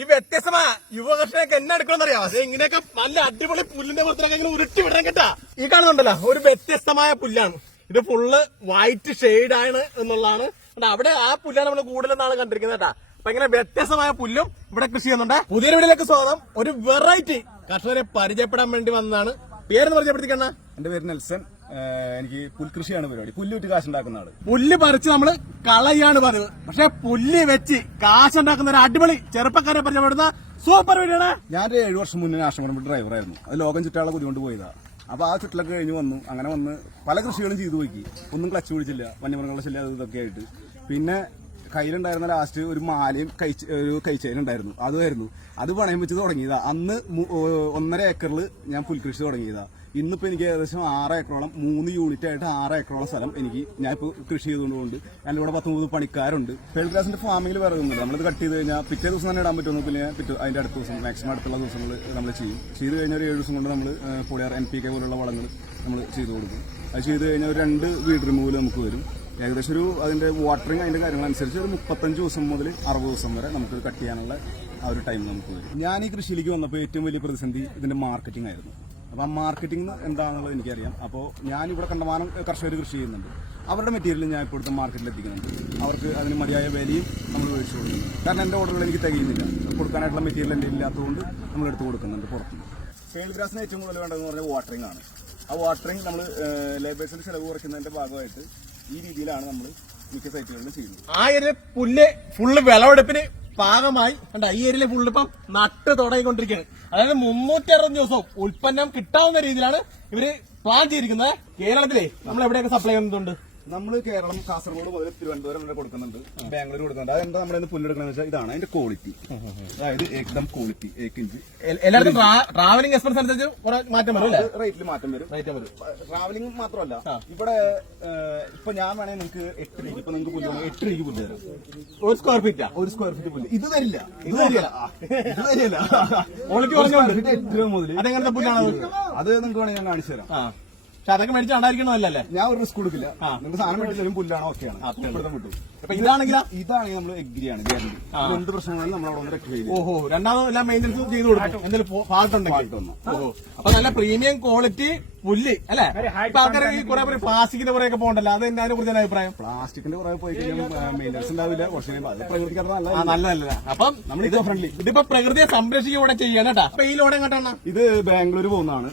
ഈ വ്യത്യസ്തമായ യുവകർഷകർക്ക് എന്നെ എടുക്കണമെന്നറിയാം. അത് ഇങ്ങനെയൊക്കെ നല്ല അടിപൊളി പുല്ലിന്റെ പുറത്തിനൊക്കെ ഇങ്ങനെ ഉരുട്ടി വിടാൻ കേട്ടാ. ഈ കാണുന്നുണ്ടല്ലോ ഒരു വ്യത്യസ്തമായ പുല്ലാണ്. ഇത് ഫുള്ള് വൈറ്റ് ഷെയ്ഡ് ആണ് എന്നുള്ളതാണ്. അവിടെ ആ പുല്ലാണ് നമ്മൾ കൂടുതൽ നാളെ കണ്ടിരിക്കുന്നത് കേട്ടാ. അപ്പൊ ഇങ്ങനെ വ്യത്യസ്തമായ പുല്ലും ഇവിടെ കൃഷി ചെയ്യുന്നുണ്ട്. പുതിയൊരു വീഡിയോയിലേക്ക് സ്വാഗതം. ഒരു വെറൈറ്റി കർഷകരെ പരിചയപ്പെടാൻ വേണ്ടി വന്നതാണ്. പേരെന്ന് പരിചയപ്പെടുത്തിക്കണ? എന്റെ പേര് നെൽസൺ. എനിക്ക് പുൽകൃഷിയാണ് പരിപാടി. പുല്ല് വിറ്റ് കാശുണ്ടാക്കുന്ന ആള്. പുല്ല് പറിച്ച് നമ്മള് കളയാണ് പതിവ്. പക്ഷെ പുല്ല് വെച്ച് കാശുണ്ടാക്കുന്ന ഒരു അടിപൊളി ചെറുപ്പക്കാരെ പരിചയപ്പെടുന്ന സൂപ്പർ വീഡിയോയാണ്. ഞാനൊരു 7 വർഷം മുന്നേ നാഷണൽ ഡ്രൈവറായിരുന്നു. അത് ലോകം ചുറ്റാളെ ബുദ്ധിമുട്ട് പോയതാ. അപ്പൊ ആ ചുറ്റിലൊക്കെ കഴിഞ്ഞ് വന്നു. അങ്ങനെ വന്ന് പല കൃഷികളും ചെയ്തു പോയി. ഒന്നും ക്ലച്ച് പിടിച്ചില്ല, വന്യമൃഗങ്ങളുടെ ശല്യം അത് ഇതൊക്കെ ആയിട്ട്. പിന്നെ കയ്യിലുണ്ടായിരുന്ന ലാസ്റ്റ് ഒരു മാലയും ഒരു കൈച്ചേനുണ്ടായിരുന്നു. അതുമായിരുന്നു. അത് പണയം വെച്ച് തുടങ്ങിയതാ. അന്ന് 1.5 ഏക്കറിൽ ഞാൻ പുൽകൃഷി തുടങ്ങിയതാ. ഇന്നിപ്പോ എനിക്ക് ഏകദേശം 6 ഏക്കറോളം 3 യൂണിറ്റ് ആയിട്ട് 6 ഏക്കറോളം സ്ഥലം ഞാനിപ്പോ കൃഷി ചെയ്തുകൊണ്ട് എൻ്റെ ഇവിടെ 10-30 പണിക്കാരുണ്ട്. ഫീൽഡ് ഗ്രാസിന്റെ ഫാമിംഗിൽ പറയുന്നുണ്ട്. നമ്മളിത് കട്ട് ചെയ്ത് കഴിഞ്ഞാൽ പിറ്റേ ദിവസം തന്നെ ഇടാൻ പറ്റുമെന്ന്. പിന്നെ അതിന്റെ അടുത്ത ദിവസം മാക്സിമം അടുത്തുള്ള ദിവസങ്ങൾ നമ്മൾ ചെയ്ത് കഴിഞ്ഞാൽ ഒരു 7 ദിവസം കൊണ്ട് നമ്മൾ പോളിയർ NPK പോലുള്ള വളങ്ങൾ നമ്മൾ ചെയ്തു കൊടുക്കും. അത് ചെയ്ത് കഴിഞ്ഞാൽ ഒരു 2 വീഡ് റിമൂവൽ നമുക്ക് വരും. ഏകദേശം അതിന്റെ വാട്ടറിങ് അതിന്റെ കാര്യങ്ങളനുസരിച്ച് ഒരു 35 ദിവസം മുതൽ 60 ദിവസം വരെ നമുക്ക് കട്ട് ചെയ്യാനുള്ള ആ ഒരു ടൈം നമുക്ക് വരും. ഞാൻ ഈ കൃഷിയിലേക്ക് വന്നപ്പോൾ ഏറ്റവും വലിയ പ്രതിസന്ധി ഇതിന്റെ മാർക്കറ്റിംഗ് ആയിരുന്നു. അപ്പോൾ ആ മാർക്കറ്റിംഗ് എന്താണെന്നുള്ളത് എനിക്കറിയാം. അപ്പോൾ ഞാനിവിടെ കണ്ടമാനം കർഷകർ കൃഷി ചെയ്യുന്നുണ്ട്. അവരുടെ മെറ്റീരിയൽ ഞാൻ ഇപ്പോൾ ഇവിടുത്തെ മാർക്കറ്റിൽ എത്തിക്കുന്നുണ്ട്. അവർക്ക് അതിന് മതിയായ വിലയും നമ്മൾ മേടിച്ചു കൊടുക്കുന്നു. കാരണം എൻ്റെ ഓർഡറുകൾ എനിക്ക് തികയുന്നില്ല. കൊടുക്കാനായിട്ടുള്ള മെറ്റീരിയൽ എൻ്റെ ഇല്ലാത്തതുകൊണ്ട് നമ്മൾ എടുത്ത് കൊടുക്കുന്നുണ്ട് പുറത്തുനിന്ന്. ഫീൽഡ് ഗ്രാസിന് ഏറ്റവും കൂടുതൽ വേണ്ടതെന്ന് പറഞ്ഞാൽ വാട്ടറിംഗ് ആണ്. ആ വാട്ടറിംഗ് നമ്മൾ ലേബേഴ്സിന്റെ ചിലവ് കുറയ്ക്കുന്നതിന്റെ ഭാഗമായിട്ട് ഈ രീതിയിലാണ് നമ്മൾ മിക്ക സൈറ്റുകളിലും ചെയ്യുന്നത്. ആ ഒരു പുല്ല് ഫുള്ള് വിളവെടുപ്പിന് പാകമായി ഈ ഏരിയയിലെ ഫുള്ള് ഇപ്പം നട്ട് തുടങ്ങിക്കൊണ്ടിരിക്കുകയാണ്. അതായത് 360 ദിവസവും ഉൽപ്പന്നം കിട്ടാവുന്ന രീതിയിലാണ് ഇവര് പ്ലാൻ ചെയ്തിരിക്കുന്നത്. കേരളത്തിലെ നമ്മൾ എവിടെയൊക്കെ സപ്ലൈ ചെയ്യുന്നുണ്ട്? നമ്മൾ കേരളം, കാസർഗോഡ് മുതൽ തിരുവനന്തപുരം വരെ കൊടുക്കുന്നുണ്ട്, ബാംഗ്ലൂർ കൊടുക്കുന്നുണ്ട്. അതെന്താ നമ്മളതിന് പുല്ലെടുക്കണമെന്ന് വെച്ചാൽ ഇതാണ് അതിന്റെ ക്വാളിറ്റി. അതായത് ഏകദം ക്വാളിറ്റി 1 ഇഞ്ച്. എല്ലാവർക്കും ട്രാവലിംഗ് എക്സ്പെൻസ് അനുസരിച്ച് മാറ്റം വരും. റേറ്റിൽ മാറ്റം വരും. ട്രാവലിംഗ് മാത്രമല്ല, ഇവിടെ ഇപ്പൊ ഞാൻ വേണേ നിങ്ങൾക്ക് 8 രൂപ, ഇപ്പൊ നിങ്ങൾക്ക് പുല്ല് 8 രൂപയ്ക്ക് പുല്ല് തരാം. 1 സ്ക്വയർ ഫീറ്റ് പുല്ല്. ഇത് തരില്ല. ക്വാളിറ്റി പറഞ്ഞോണ്ട് 8 രൂപ മുതൽ. അതെങ്ങനത്തെ പുല്ലാണ്? അത് നിങ്ങൾക്ക് വേണമെങ്കിൽ ഞാൻ കാണിച്ചു തരാം. പക്ഷെ അതൊക്കെ മേടിച്ച് ഉണ്ടായിരിക്കണമല്ലേ? ഞാൻ ഒരു റിസ്ക് കൊടുക്കില്ല. നിങ്ങൾക്ക് സാധനം മേടിച്ചാലും പുല്ലാണ് ഓക്കെയാണ്. വിട്ടു. അപ്പൊ ഇതാണെങ്കിൽ നമ്മൾ എഗ്രിയാണ്, ഗ്യാരണ്ടി. എന്ത് പ്രശ്നങ്ങളും നമ്മൾ അവിടെ ഒന്ന് റെക്ടിഫൈ ചെയ്യും. ഓഹോ, രണ്ടാമത് എല്ലാം മെയിൻ്റെനൻസ് ചെയ്ത് കൊടുക്കും. എന്തെങ്കിലും ഫാൾട്ട് ഉണ്ടെങ്കിൽ. ഓഹോ, അപ്പൊ നല്ല പ്രീമിയം ക്വാളിറ്റി പുല്ല് അല്ലെ? ഇപ്പൊ ആൾക്കാർ കുറെ പേര് പ്ലാസ്റ്റിക്കിന്റെ പുറകെ പോകണ്ടല്ലോ, അത് അതിനെ കുറിച്ച് അഭിപ്രായം? പ്ലാസ്റ്റിക്കിന്റെ പുറകെ പോയി കഴിഞ്ഞാൽ മെയിൻ്റെനൻസ് ഉണ്ടാവില്ല. പക്ഷേ അത് പ്രകൃതിക്ക് നല്ലതല്ല. അപ്പം നമ്മൾ ഇത് ഫ്രണ്ട്ലി, ഇതിപ്പോ പ്രകൃതിയെ സംരക്ഷിക്കൂടെ ചെയ്യണം കേട്ടാ. അപ്പൊ ഈ ലോഡ് എങ്ങോട്ടാണ്? ഇത് ബാംഗ്ലൂർ പോകുന്നതാണ്.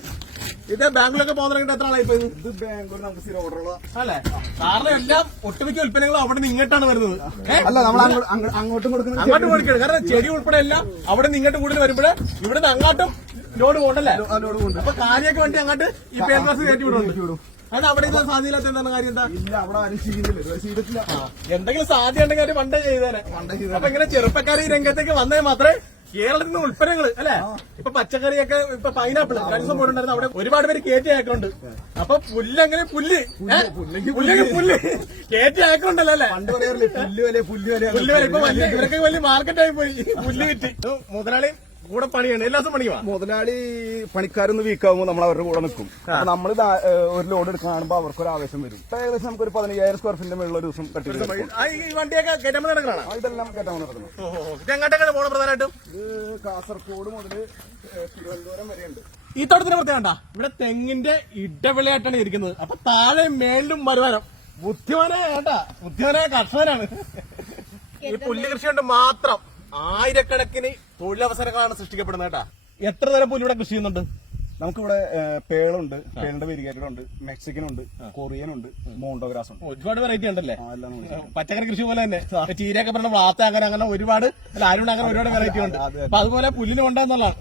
ഇത് ബാംഗ്ലൂരൊക്കെ പോകുന്ന എത്ര ആളായി? ഇത് ബാംഗ്ലൂർ നമുക്ക് സ്ഥിരം ഓർഡറുള്ള അല്ലേ? കാരണം എല്ലാം ഒട്ടുമിക്ക ഉൽപ്പന്നങ്ങളും അവിടെ നിന്ന് ഇങ്ങോട്ടാണ് വരുന്നത്. അല്ല, നമ്മൾ അങ്ങോട്ടും കൊടുക്കുന്നത്. അങ്ങോട്ടും കൊടുക്കണം. കാരണം ചെടി ഉൾപ്പെടെ എല്ലാം അവിടെ നിന്ന് ഇങ്ങോട്ട് കൂടുതൽ വരുമ്പോഴേ ഇവിടുന്ന് അങ്ങോട്ടും ലോഡ് പോകണ്ടല്ലേ? അപ്പൊ കാര്യമൊക്കെ വേണ്ടി അങ്ങോട്ട് ഈ പേർക്കാസ് കയറ്റി വിടുന്നുണ്ട്. അത് അവിടെ ഇത് സാധ്യയില്ലാത്ത എന്താണ് കാര്യം? എന്താ? ഇല്ല, അവിടെ ആരും ചെയ്തിട്ടില്ല. എന്തെങ്കിലും സാധ്യത ഉണ്ടെങ്കിൽ അവര് പണ്ടേ ചെയ്തേനെ. അപ്പൊ ഇങ്ങനെ ചെറുപ്പക്കാർ ഈ രംഗത്തേക്ക് വന്നേ മാത്രമേ കേരളത്തിൽ നിന്ന് ഉൽപ്പന്നങ്ങൾ അല്ലെ? ഇപ്പൊ പച്ചക്കറിയൊക്കെ, ഇപ്പൊ പൈനാപ്പിൾ കഴിഞ്ഞ ദിവസം പോയിട്ടുണ്ടായിരുന്നു. അവിടെ ഒരുപാട് പേര് കയറ്റി അയക്കുന്നുണ്ട്. അപ്പൊ പുല്ലെങ്ങനെ പുല്ല് കയറ്റി അയക്കുന്നുണ്ടല്ലോ അല്ലെ? പുല്ല് വില ഇപ്പൊ ഇവരൊക്കെ വലിയ മാർക്കറ്റായി പോയി പുല്ല് കിട്ടി. മുതലാളി കൂടെ പണിയാണ്, എല്ലാ ദിവസം പണിയുവാ. മുതലാളി പണിക്കാരൊന്ന് വീക്കാവുമ്പോൾ നമ്മൾ അവരുടെ കൂടെ നിൽക്കും. നമ്മൾ ഒരു ലോഡ് എടുക്കാൻ കാണുമ്പോൾ അവർക്കൊരു ആവേശം വരും. ഏകദേശം നമുക്ക് ഒരു 15,000 സ്ക്വയർ ഫീറ്റിന്റെ മേളിൽ ഒരു ദിവസം കട്ടി. ഈ വണ്ടിയൊക്കെ കയറ്റാൻ നടക്കണം. ഇതെല്ലാം കയറ്റാൻ നടക്കണം. ഇത് എങ്ങോട്ടൊക്കെ പോകണം പ്രധാനമായിട്ടും? ഇത് കാസർഗോഡ് മുതൽ തിരുവനന്തപുരം വരെയുണ്ട്. ഈ തോട്ടത്തിന് പ്രത്യേകണ്ട, ഇവിടെ തെങ്ങിന്റെ ഇടവിളയായിട്ടാണ് ഇരിക്കുന്നത്. അപ്പൊ താഴെ മേളിലും വരുമാനം. ബുദ്ധിമാനായ കർഷകനാണ്. ഈ പുല്ല് കൃഷി കൊണ്ട് മാത്രം ആയിരക്കണക്കിന് തൊഴിലവസരങ്ങളാണ് സൃഷ്ടിക്കപ്പെടുന്നത് കേട്ടാ. എത്ര തരം പുല്ലിവിടെ കൃഷി ചെയ്യുന്നുണ്ട്? നമുക്കിവിടെ പേളുണ്ട്, പേളിന്റെ വെരിഗേറ്റഡുണ്ട്, മെക്സിക്കൻ ഉണ്ട്, കൊറിയൻ ഉണ്ട്, മോണ്ടോഗ്രാസ് ഉണ്ട്. ഒരുപാട് വെറൈറ്റി ഉണ്ടല്ലേ? പച്ചക്കറി കൃഷി പോലെ തന്നെ ചീരയൊക്കെ പറഞ്ഞ വ്ളാത്ത അങ്ങനെ ഒരുപാട് അരുൺ അങ്ങനെ ഒരുപാട് വെറൈറ്റി ഉണ്ട്. അപ്പൊ അതുപോലെ പുല്ലിന് ഉണ്ടെന്നുള്ളതാണ്.